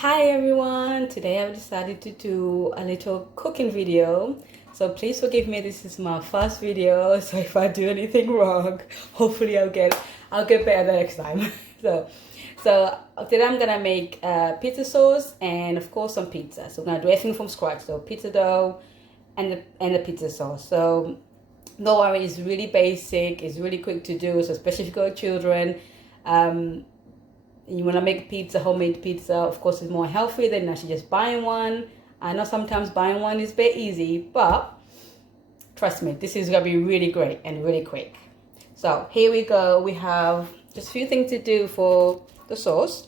Hi everyone, today I've decided to do a little cooking video. So please forgive me, this is my first video, so if I do anything wrong, hopefully I'll get better next time. So today I'm gonna make pizza sauce and of course some pizza. So we're gonna do everything from scratch. So pizza dough and the pizza sauce. So don't worry, it's really basic, it's really quick to do, so especially if you've got children. You want to make pizza, homemade pizza, of course it's more healthy than actually just buying one. I know sometimes buying one is a bit easy, but trust me, this is going to be really great and really quick. So here we go. We have just a few things to do for the sauce.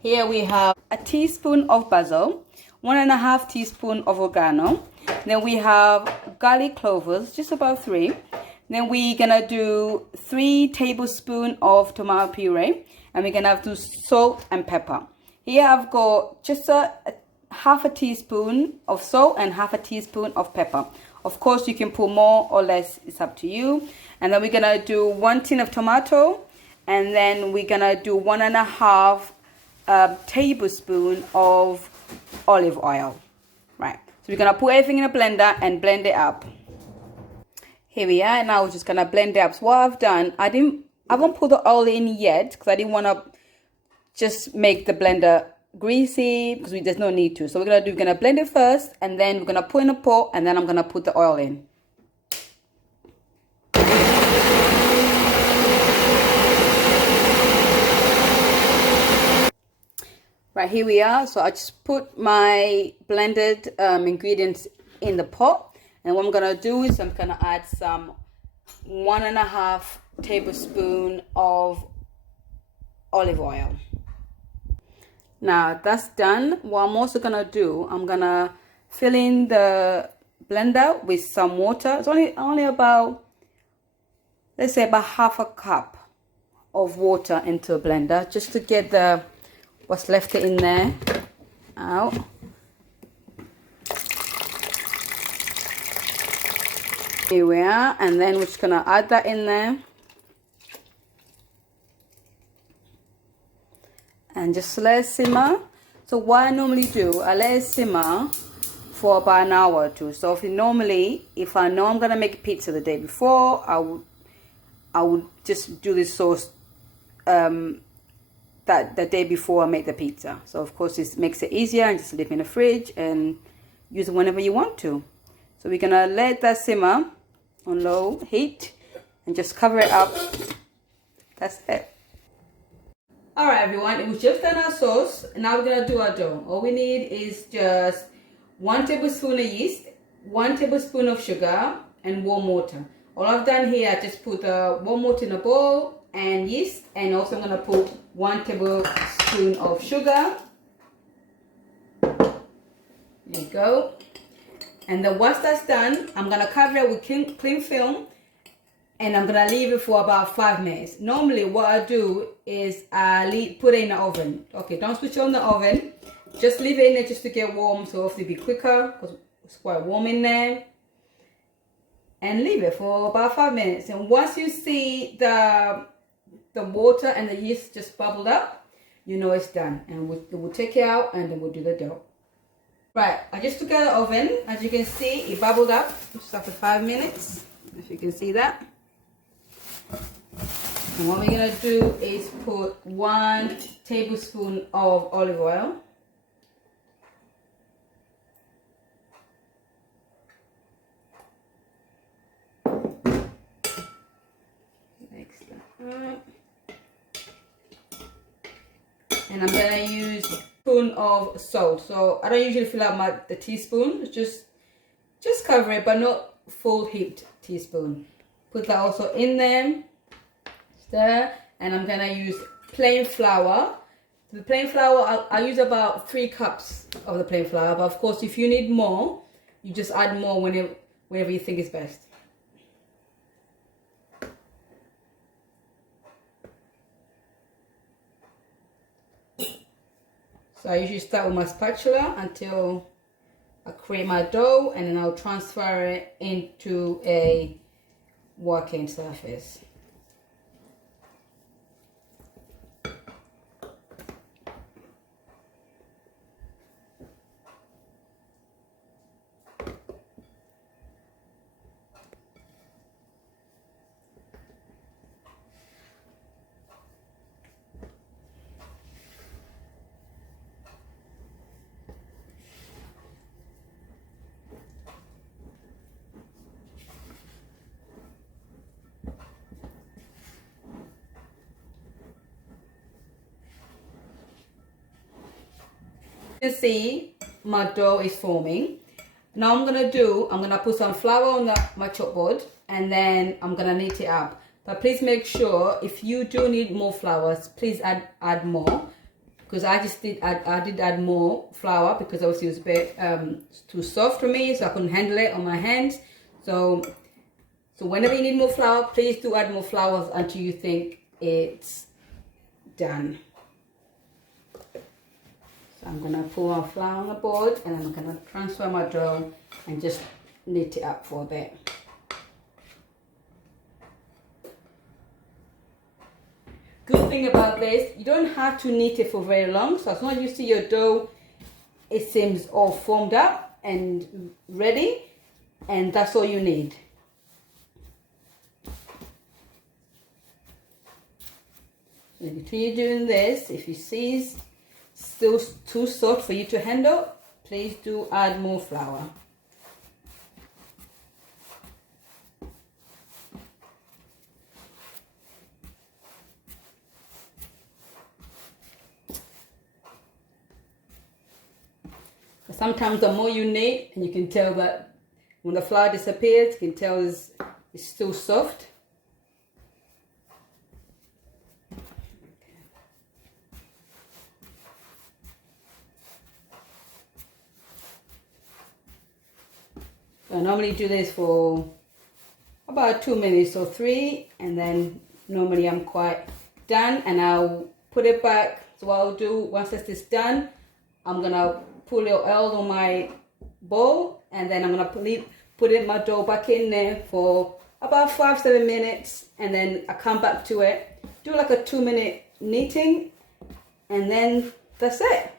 Here we have a teaspoon of basil, 1.5 teaspoon of oregano. Then we have garlic cloves, just about 3. Then we're gonna do 3 tablespoons of tomato puree, and we're gonna have to salt and pepper. Here I've got just half a teaspoon of salt and half a teaspoon of pepper. Of course you can put more or less, it's up to you. And then we're gonna do 1 tin of tomato, and then we're gonna do 1.5 tablespoon of olive oil. Right, so we're gonna put everything in a blender and blend it up. Here we are. Now we're just gonna blend it up. So what I've done, I won't put the oil in yet because I didn't want to just make the blender greasy, because there's no need to. So we're gonna blend it first, and then we're gonna put in a pot, and then I'm gonna put the oil in. Right, here we are. So I just put my blended ingredients in the pot. And what I'm gonna do is I'm gonna add some 1.5 tablespoon of olive oil. Now that's done. What I'm also gonna do, I'm gonna fill in the blender with some water. It's only about, let's say about half a cup of water into a blender, just to get what's left in there out. Here we are, and then we're just gonna add that in there and just let it simmer. So what I normally do, I let it simmer for about an hour or two. So if I know I'm gonna make pizza the day before, I would just do this sauce that the day before I make the pizza. So of course this makes it easier, and just leave it in the fridge and use it whenever you want to. So we're gonna let that simmer on low heat and just cover it up. That's it. All right, everyone, it was just done our sauce. Now we're gonna do our dough. All we need is just 1 tablespoon of yeast, 1 tablespoon of sugar, and warm water. All I've done here, I just put warm water in a bowl and yeast, and also I'm gonna put 1 tablespoon of sugar. There you go. And then once that's done, I'm gonna cover it with cling film, and I'm gonna leave it for about 5 minutes. Normally what I do is put it in the oven. Okay, don't switch on the oven. Just leave it in there just to get warm, so hopefully it'll be quicker because it's quite warm in there. And leave it for about 5 minutes. And once you see the water and the yeast just bubbled up, you know it's done. And we'll take it out, and then we'll do the dough. Right, I just took out the oven. As you can see, it bubbled up just after 5 minutes, if you can see that. And what we're gonna do is put 1 tablespoon of olive oil. Mix that up. And I'm gonna use a spoon of salt. So I don't usually fill out the teaspoon. Just cover it, but not full heaped teaspoon. Put that also in there. Stir. And I'm gonna use plain flour. The plain flour, I use about 3 cups of the plain flour. But of course, if you need more, you just add more whenever you think is best. So I usually start with my spatula until I create my dough, and then I'll transfer it into a working surface. You can see my dough is forming. Now I'm gonna put some flour on my chalkboard, and then I'm gonna knead it up. But please make sure, if you do need more flour, please add more, because I did add more flour because obviously it was a bit too soft for me, so I couldn't handle it on my hands. So whenever you need more flour, please do add more flour until you think it's done. So I'm gonna pour my flour on the board, and then I'm gonna transfer my dough and just knit it up for a bit. Good thing about this, you don't have to knead it for very long. So as long as you see your dough, it seems all formed up and ready, and that's all you need. So continue doing this. If you see it's still too soft for you to handle, please do add more flour. Sometimes the more you knead, and you can tell that when the flour disappears, you can tell it's still soft. So I normally do this for about 2 minutes or 3, and then normally I'm quite done, and I'll put it back. So what I'll do once this is done, I'm gonna put your oil on my bowl, and then I'm gonna put my dough back in there for about 5-7 minutes, and then I come back to it, do like a 2-minute kneading, and then that's it.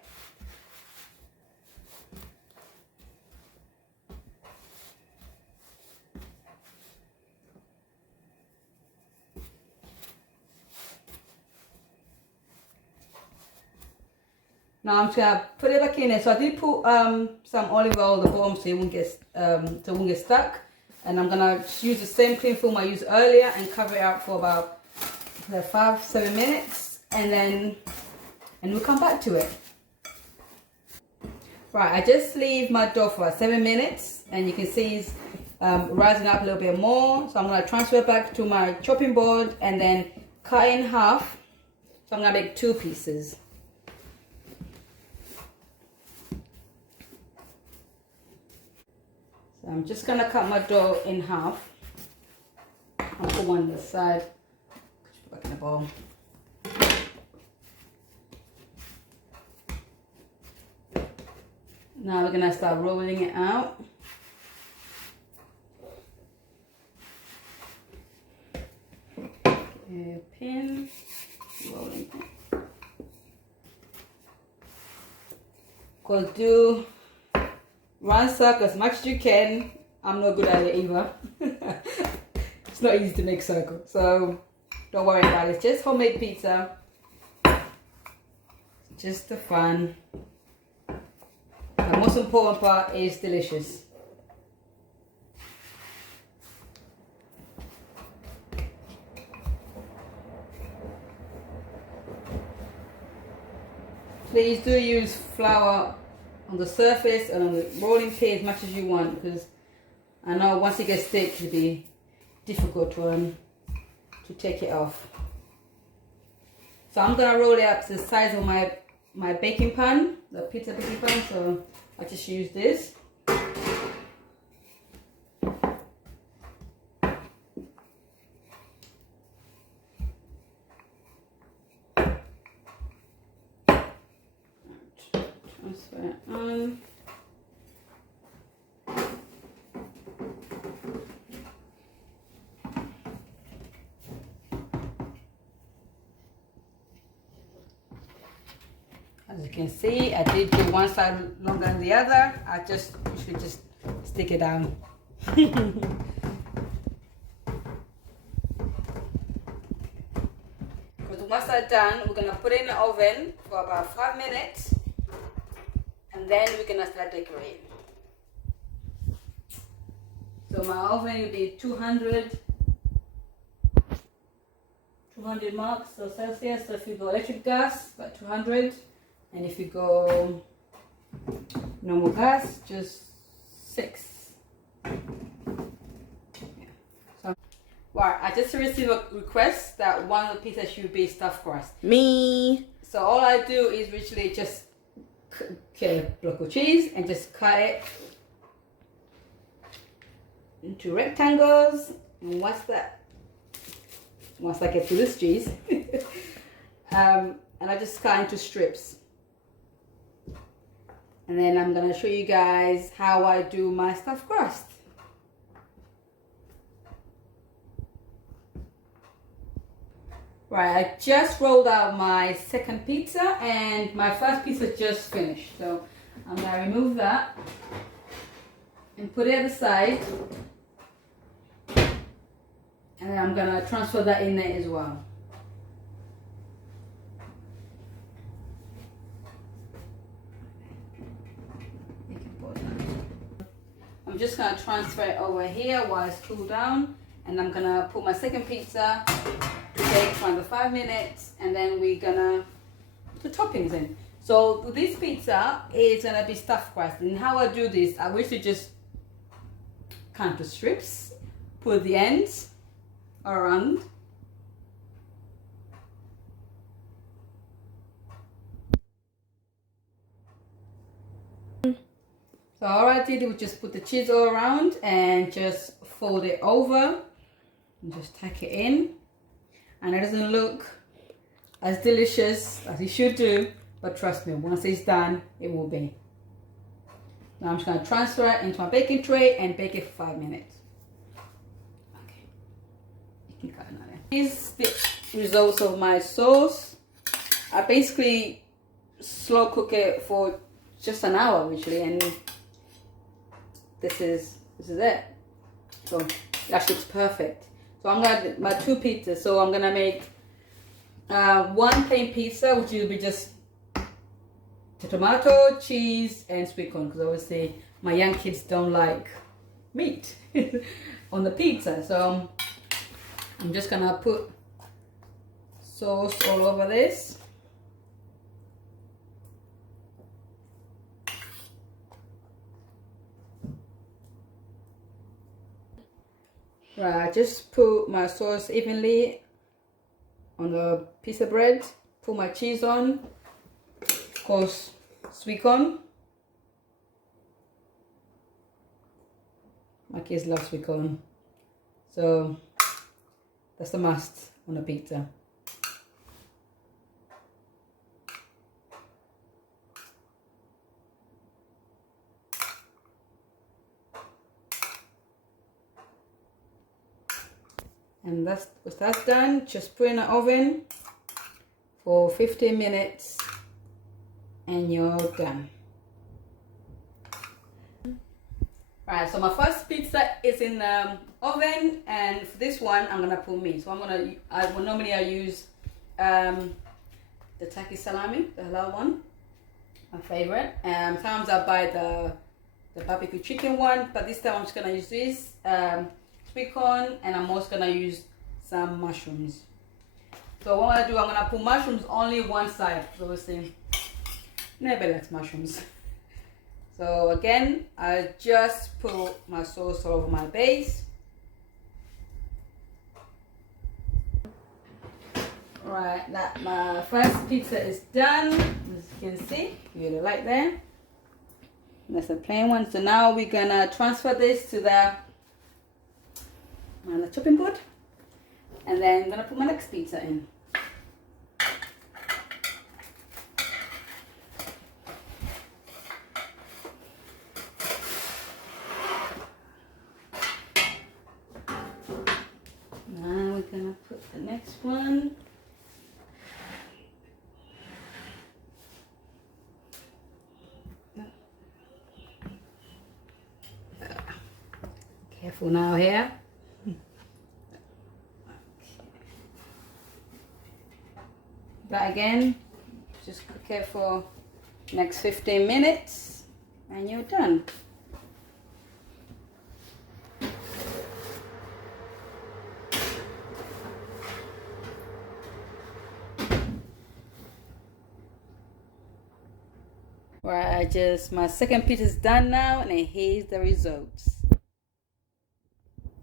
Now I'm just gonna put it back in there. So I did put some olive oil at the bottom so it won't get stuck. And I'm gonna use the same cling film I used earlier and cover it up for about 5-7 minutes, and we'll come back to it. Right, I just leave my dough for 7 minutes, and you can see it's rising up a little bit more. So I'm gonna transfer it back to my chopping board and then cut in half. So I'm gonna make 2 pieces. So I'm just gonna cut my dough in half. I'll put one on the side. Put back in the bowl. Now we're gonna start rolling it out. A pin, rolling pin. Cause do ransack as much as you can. I'm not good at it either. It's not easy to make circles, so don't worry about it. It's just homemade pizza. Just the fun. The most important part is delicious. Please do use flour on the surface and on the rolling pin as much as you want, because I know once it gets thick it'll be difficult to take it off. So I'm gonna roll it up to the size of my baking pan, the pizza baking pan. So I just use this. Transfer it on. As you can see, I did do one side longer than the other. I just usually just stick it down. Once that's done, we're gonna put it in the oven for about 5 minutes, and then we're gonna start decorating. So my oven will be 200 marks, so Celsius. So if you go electric gas, about 200, and if you go Normal gas, just 6. So, right, I just received a request that one of the pizzas should be stuffed crust. Me. So all I do is literally just get a block of cheese and just cut it into rectangles. And once I get to this cheese, and I just cut into strips. And then I'm gonna show you guys how I do my stuffed crust. Right, I just rolled out my second pizza and my first pizza just finished. So I'm gonna remove that and put it at the side. And then I'm gonna transfer that in there as well. I'm just gonna transfer it over here while it's cooled down, and I'm gonna put my second pizza to bake for another 5 minutes, and then we're gonna put the toppings in. So this pizza is gonna be stuffed crust, and how I do this, I wish to just cut into strips, put the ends around. So all I did was just put the cheese all around and just fold it over and just tack it in. And it doesn't look as delicious as it should do, but trust me, once it's done, it will be. Now I'm just going to transfer it into my baking tray and bake it for 5 minutes. Okay, you can cut it now. Here's the results of my sauce. I basically slow cook it for just an hour actually, and this is it. So that looks perfect. So I'm gonna my 2 pizzas. So I'm gonna make one plain pizza, which will be just the tomato, cheese, and sweet corn, because obviously my young kids don't like meat on the pizza. So I'm just gonna put sauce all over this. Right, I just put my sauce evenly on the piece of bread, put my cheese on, of course, sweet corn. My kids love sweet corn, so that's a must on a pizza. And once that's done, just put in the oven for 15 minutes and you're done. Right, so my first pizza is in the oven, and for this one I'm gonna put meat. So normally I use the turkey salami, the halal one, my favorite. Sometimes I buy the barbecue chicken one, but this time I'm just gonna use this. Sweet corn, and I'm also gonna use some mushrooms. So what I'm gonna do, I'm gonna put mushrooms only one side, because obviously nobody likes mushrooms. So again, I just put my sauce all over my base. Right, that my first pizza is done, as you can see, you the light there. That's a plain one. So now we're gonna transfer this to the chopping board, and then I'm gonna put my next pizza in. Now we're gonna put the next one. Careful now here. That again, just cook it for next 15 minutes and you're done. Right, my second pizza is done now, and here's the results.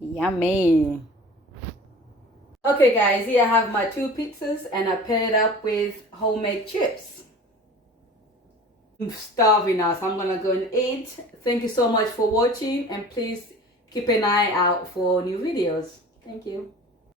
Yummy. Okay guys, here I have my 2 pizzas and I paired it up with homemade chips. I'm starving now, so I'm gonna go and eat. Thank you so much for watching, and please keep an eye out for new videos. Thank you.